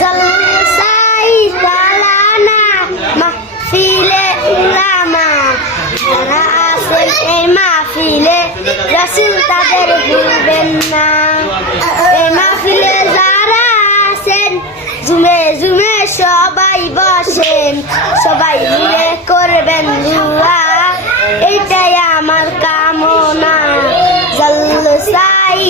জলসাই সালানা মাহফিলে উলামা যারা আছেন এই মাহফিলে রাসূল তাদের ভুলবেন না। এই মাহফিলে যারা আছেন ঝুমে ঝুমে সবাই বসেন, সবাই মিলে করবেন দুয়া, এটাই আমার কামনা। জলসাই